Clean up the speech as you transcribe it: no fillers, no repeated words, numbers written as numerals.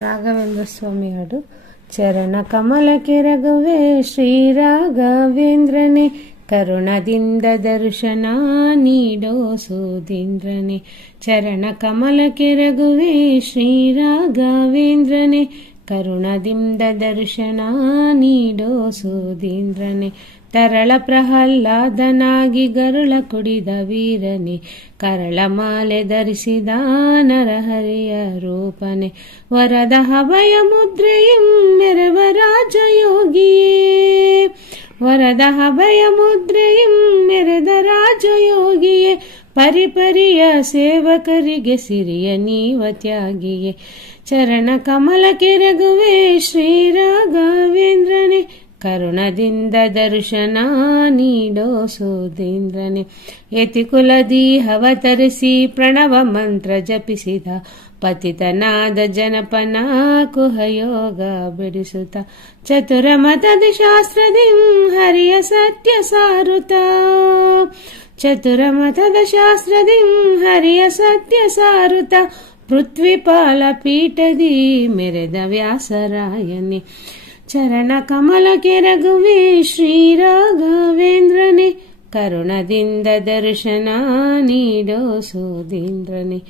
ರಾಘವೇಂದ್ರ ಸ್ವಾಮಿ ಹಾಡು. ಚರಣ ಕಮಲಕ್ಕೆ ರಘುವೆ ಶ್ರೀ ರಾಘವೇಂದ್ರನೇ, ಕರುಣದಿಂದ ದರ್ಶನ ನೀಡೋ ಸೋದೀಂದ್ರನೇ. ಚರಣ ಕಮಲಕ್ಕೆ ರಘುವೆ ಶ್ರೀ ರಾಘವೇಂದ್ರನೇ, ಕರುಣದಿಂದ ದರ್ಶನ ನೀಡೋ ಸೋದೀಂದ್ರನೇ. ತರಳ ಪ್ರಹ್ಲಾದನಾಗಿ ಗರುಳ ಕುಡಿದ ವೀರನೇ, ಕರಳ ಮಾಲೆ ಧರಿಸಿದ ನರಹರಿಯ ರೂಪನೆ. ವರದ ಅಭಯ ಮುದ್ರೆಯಂ ಮೆರವ ರಾಜಯೋಗಿಯೇ, ವರದ ಅಭಯ ಮುದ್ರೆಯಂ ಮೆರೆದ ರಾಜಯೋಗಿಯೇ. ಪರಿಪರಿಯ ಸೇವಕರಿಗೆ ಸಿರಿಯ ನೀವ ತ್ಯಾಗಿಯೇ. ಚರಣ ಕಮಲಕ್ಕೆ ರಘುವೆ ಶ್ರೀ ರಾಘವೇಂದ್ರನೇ, ಕರುಣದಿಂದ ದರ್ಶನ ನೀಡೋ ಸೋದೀಂದ್ರನೇ. ಯತಿಕುಲದಿ ಅವತರಿಸಿ ಪ್ರಣವ ಮಂತ್ರ ಜಪಿಸಿದ ಪತಿತನಾದ ಜನಪನ ಕುಹಯೋಗ ಬಿಡಿಸುತ್ತ. ಚತುರ ಮತದಿ ಶಾಸ್ತ್ರದಿ ಹರಿಯ ಸತ್ಯ ಸಾರುತ್ತ, ಚತುರ ಮತದ ಶಾಸ್ತ್ರದಿ ಹರಿಯ ಸತ್ಯ ಸಾರುತ್ತ. ಪೃಥ್ವಿಪಾಲ ಪೀಠದಿ ಮೆರೆದ ವ್ಯಾಸರಾಯನೇ. ಚರಣ ಕಮಲಕ್ಕೆ ರಘುವೆ ಶ್ರೀ ರಾಘವೇಂದ್ರನೇ, ಕರುಣದಿಂದ ದರ್ಶನ ನೀಡೋ ಸೋದೀಂದ್ರನೇ.